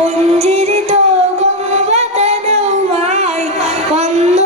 പുഞ്ചിരി തോകും വതനവുമായി വന്നു